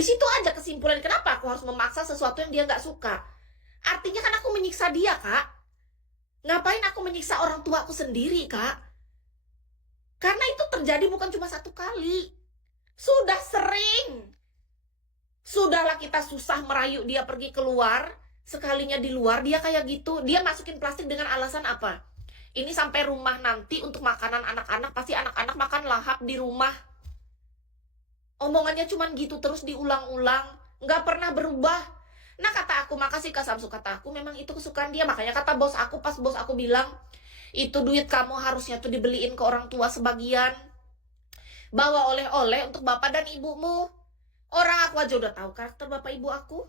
Di situ aja kesimpulan kenapa aku harus memaksa sesuatu yang dia nggak suka. Artinya kan aku menyiksa dia, Kak. Ngapain aku menyiksa orang tua aku sendiri, Kak? Karena itu terjadi bukan cuma satu kali. Sudah sering. Sudahlah kita susah merayu dia pergi keluar. Sekalinya di luar dia kayak gitu. Dia masukin plastik dengan alasan apa? Ini sampai rumah nanti untuk makanan anak-anak. Pasti anak-anak makan lahap di rumah. Omongannya cuman gitu terus diulang-ulang. Nggak pernah berubah. Nah kata aku, makasih Kak Samsu. Kata aku memang itu kesukaan dia. Makanya kata bos aku, pas bos aku bilang, itu duit kamu harusnya tuh dibeliin ke orang tua sebagian. Bawa oleh-oleh untuk bapak dan ibumu. Orang aku aja udah tahu karakter bapak ibu aku.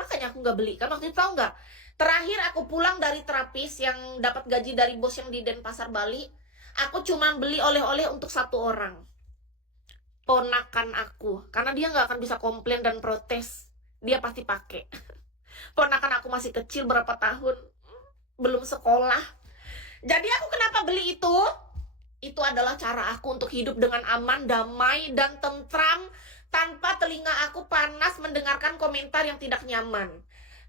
Makanya aku nggak beli. Kan waktu itu tahu nggak? Terakhir aku pulang dari terapis yang dapat gaji dari bos yang di Denpasar, Bali. Aku cuma beli oleh-oleh untuk satu orang. Ponakan aku. Karena dia nggak akan bisa komplain dan protes. Dia pasti pakai. Ponakan aku masih kecil berapa tahun. Belum sekolah. Jadi aku kenapa beli itu? Itu adalah cara aku untuk hidup dengan aman, damai, dan tentram tanpa telinga aku panas mendengarkan komentar yang tidak nyaman.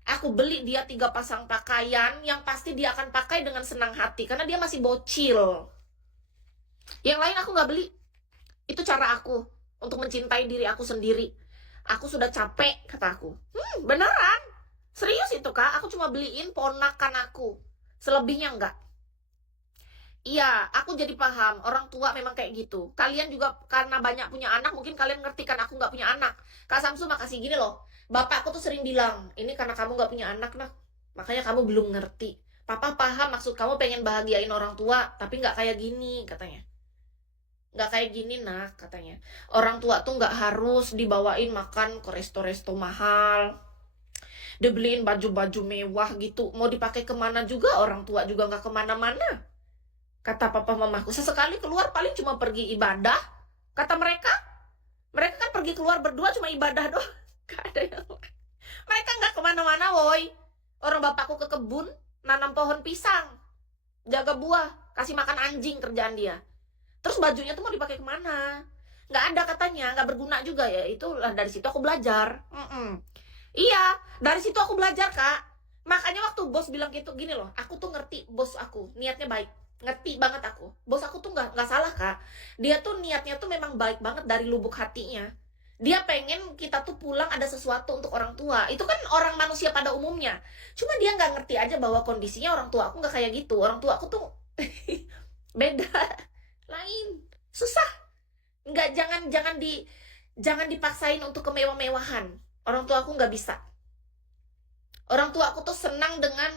Aku beli dia 3 pasang pakaian yang pasti dia akan pakai dengan senang hati karena dia masih bocil. Yang lain aku nggak beli. Itu cara aku untuk mencintai diri aku sendiri. Aku sudah capek, kata aku. Beneran. Serius itu, Kak. Aku cuma beliin ponakan aku. Selebihnya enggak. Iya, aku jadi paham. Orang tua memang kayak gitu. Kalian juga karena banyak punya anak, mungkin kalian ngerti kan aku nggak punya anak. Kak Samsu makasih gini loh. Bapakku tuh sering bilang, ini karena kamu nggak punya anak, nak. Makanya kamu belum ngerti. Papa paham maksud kamu pengen bahagiain orang tua, tapi nggak kayak gini, katanya. Nggak kayak gini, nak, katanya. Orang tua tuh nggak harus dibawain makan ke resto-resto mahal. Dibeliin baju-baju mewah gitu. Mau dipakai kemana juga, orang tua juga nggak kemana-mana. Kata papa mamaku, sesekali keluar paling cuma pergi ibadah. Kata mereka, mereka kan pergi keluar berdua cuma ibadah doang. Gak ada yang lain. Mereka nggak kemana-mana, woi. Orang bapakku ke kebun, nanam pohon pisang, jaga buah, kasih makan anjing kerjaan dia. Terus bajunya tuh mau dipakai kemana? Nggak ada katanya, nggak berguna juga ya. Itulah dari situ aku belajar. Iya, dari situ aku belajar, Kak. Makanya waktu bos bilang gitu, gini loh, aku tuh ngerti bos aku, niatnya baik. Ngerti banget aku. Bos aku tuh nggak salah, Kak. Dia tuh niatnya tuh memang baik banget dari lubuk hatinya. Dia pengen kita tuh pulang ada sesuatu untuk orang tua. Itu kan orang manusia pada umumnya. Cuma dia nggak ngerti aja bahwa kondisinya orang tua aku nggak kayak gitu. Orang tua aku tuh beda, lain, susah. Nggak, jangan dipaksain untuk kemewah-mewahan. Orang tua aku nggak bisa. Orang tua aku tuh senang dengan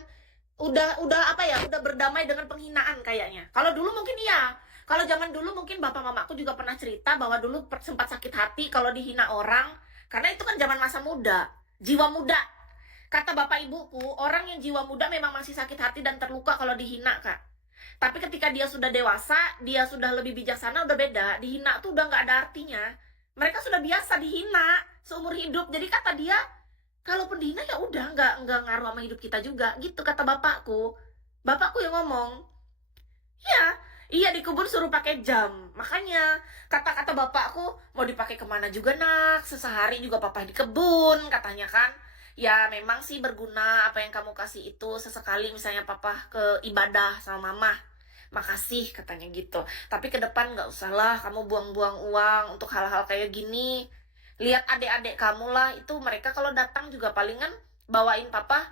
udah apa ya, udah berdamai dengan penghinaan kayaknya. Kalau dulu mungkin iya, kalau zaman dulu mungkin bapak mamaku juga pernah cerita bahwa dulu sempat sakit hati kalau dihina orang, karena itu kan zaman masa muda, jiwa muda. Kata bapak ibuku, orang yang jiwa muda memang masih sakit hati dan terluka kalau dihina, Kak. Tapi ketika dia sudah dewasa, dia sudah lebih bijaksana, udah beda. Dihina tuh udah nggak ada artinya. Mereka sudah biasa dihina seumur hidup. Jadi kata dia, kalaupun dihina ya udah nggak ngaruh sama hidup kita juga, gitu kata bapakku. Bapakku yang ngomong. Ya, iya dikubur suruh pakai jam. Makanya kata-kata bapakku, mau dipakai kemana juga, nak, sesehari juga papa di kebun, katanya kan. Ya memang sih berguna apa yang kamu kasih itu, sesekali misalnya papa ke ibadah sama mama. Makasih katanya gitu. Tapi ke depan nggak usah lah kamu buang-buang uang untuk hal-hal kayak gini. Lihat adik-adik kamu lah, itu mereka kalau datang juga palingan bawain papa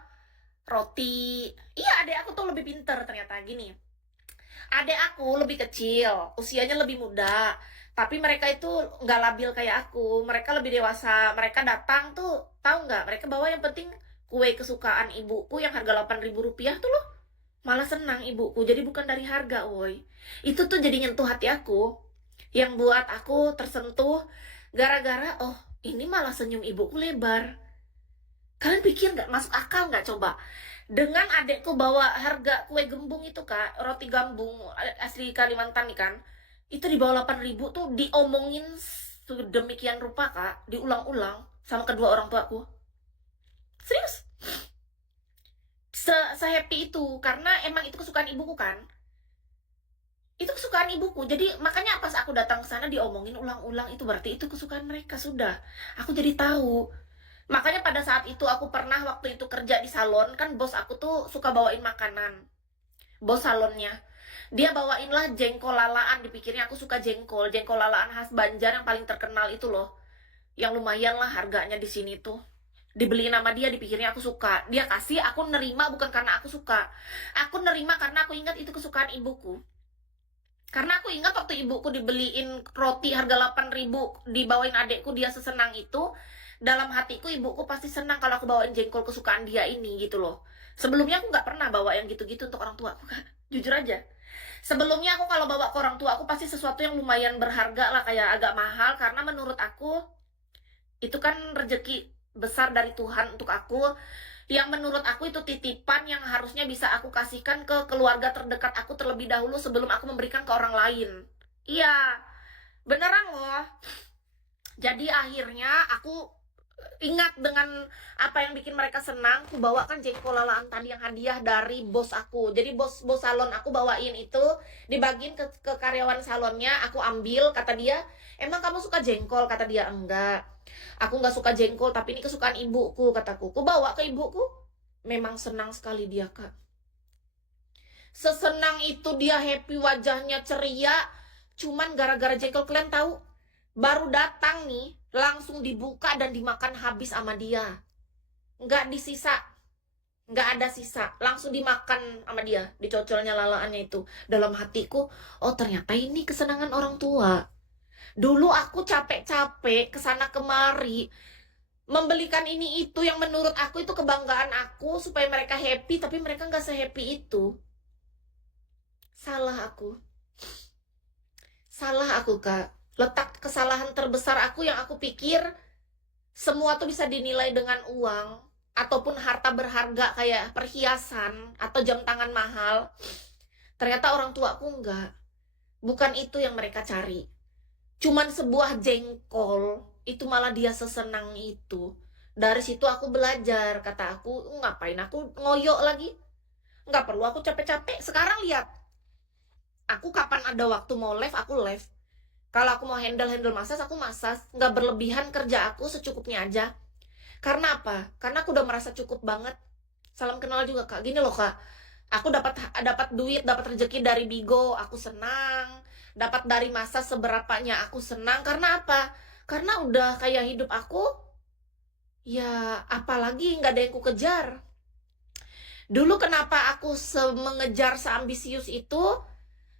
roti. Iya, adik aku tuh lebih pinter ternyata. Gini, adik aku lebih kecil, usianya lebih muda, tapi mereka itu nggak labil kayak aku. Mereka lebih dewasa. Mereka datang tuh, tahu nggak, mereka bawa yang penting kue kesukaan ibuku yang harga 8.000 rupiah tuh loh. Malah senang ibuku, jadi bukan dari harga, woi. Itu tuh jadi nyentuh hati aku, yang buat aku tersentuh. Gara-gara, oh ini malah senyum ibuku lebar. Kalian pikir nggak masuk akal nggak coba? Dengan adekku bawa harga kue gembung itu, Kak, roti gambung asli Kalimantan nih kan, itu di bawah 8.000 tuh diomongin sedemikian rupa, Kak, diulang-ulang sama kedua orang tuaku. Serius, se happy itu karena emang itu kesukaan ibuku kan. Itu kesukaan ibuku. Jadi makanya pas aku datang ke sana diomongin ulang-ulang, itu berarti itu kesukaan mereka sudah. Aku jadi tahu. Makanya pada saat itu aku pernah waktu itu kerja di salon, kan bos aku tuh suka bawain makanan. Bos salonnya. Dia bawain lah jengkol lalaan, dipikirnya aku suka jengkol. Jengkol lalaan khas Banjar yang paling terkenal itu loh. Yang lumayan lah harganya di sini tuh. Dibeliin sama dia, dipikirnya aku suka. Dia kasih, aku nerima bukan karena aku suka. Aku nerima karena aku ingat itu kesukaan ibuku. Karena aku ingat waktu ibuku dibeliin roti harga 8.000, dibawain adekku, dia sesenang itu. Dalam hatiku ibuku pasti senang kalau aku bawain jengkol kesukaan dia ini gitu loh. Sebelumnya aku nggak pernah bawa yang gitu-gitu untuk orang tua aku, kan. Jujur aja. Sebelumnya aku kalau bawa ke orang tua aku pasti sesuatu yang lumayan berharga lah, kayak agak mahal, karena menurut aku itu kan rezeki besar dari Tuhan untuk aku, yang menurut aku itu titipan yang harusnya bisa aku kasihkan ke keluarga terdekat aku terlebih dahulu sebelum aku memberikan ke orang lain. Iya, beneran loh. Jadi akhirnya aku ingat dengan apa yang bikin mereka senang. Aku bawakan jengkol lalaan tadi yang hadiah dari bos aku. Jadi bos salon aku bawain itu, dibagiin ke karyawan salonnya. Aku ambil, kata dia, emang kamu suka jengkol? Kata dia, enggak, aku nggak suka jengkol, tapi ini kesukaan ibuku, kataku. Aku bawa ke ibuku. Memang senang sekali dia, Kak. Sesenang itu dia, happy, wajahnya ceria. Cuman gara-gara jengkol, kalian tahu, baru datang nih langsung dibuka dan dimakan habis sama dia. Nggak disisa, nggak ada sisa, langsung dimakan sama dia, dicocolnya lalaannya itu. Dalam hatiku, oh ternyata ini kesenangan orang tua. Dulu aku capek-capek kesana kemari membelikan ini itu yang menurut aku itu kebanggaan aku supaya mereka happy, tapi mereka nggak sehappy itu. Salah aku. Salah aku, Kak. Letak kesalahan terbesar aku yang aku pikir semua tuh bisa dinilai dengan uang ataupun harta berharga kayak perhiasan atau jam tangan mahal. Ternyata orang tua aku enggak. Bukan itu yang mereka cari. Cuman sebuah jengkol, itu malah dia sesenang itu. Dari situ aku belajar, kata aku, ngapain aku ngoyok lagi? Nggak perlu aku capek-capek. Sekarang lihat, aku kapan ada waktu mau live, aku live. Kalau aku mau handle massage, aku massage. Nggak berlebihan, kerja aku secukupnya aja. Karena apa? Karena aku udah merasa cukup banget. Salam kenal juga, Kak. Gini loh, Kak. Aku dapat duit, dapat rezeki dari Bigo, aku senang. Dapat dari massage seberapanya, aku senang. Karena apa? Karena udah kayak hidup aku, ya apalagi nggak ada yang ku kejar. Dulu kenapa aku mengejar seambisius itu?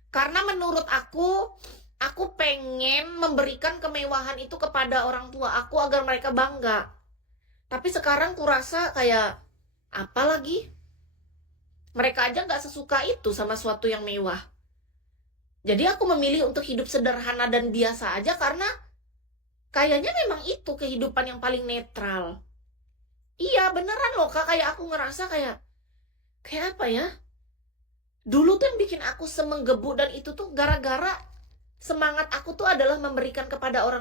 Karena menurut aku pengen memberikan kemewahan itu kepada orang tua aku agar mereka bangga. Tapi sekarang kurasa kayak, apa lagi? Mereka aja nggak sesuka itu sama suatu yang mewah. Jadi aku memilih untuk hidup sederhana dan biasa aja karena kayaknya memang itu kehidupan yang paling netral. Iya beneran loh, Kak, kayak aku ngerasa kayak apa ya? Dulu tuh yang bikin aku semenggebu dan itu tuh gara-gara semangat aku tuh adalah memberikan kepada orang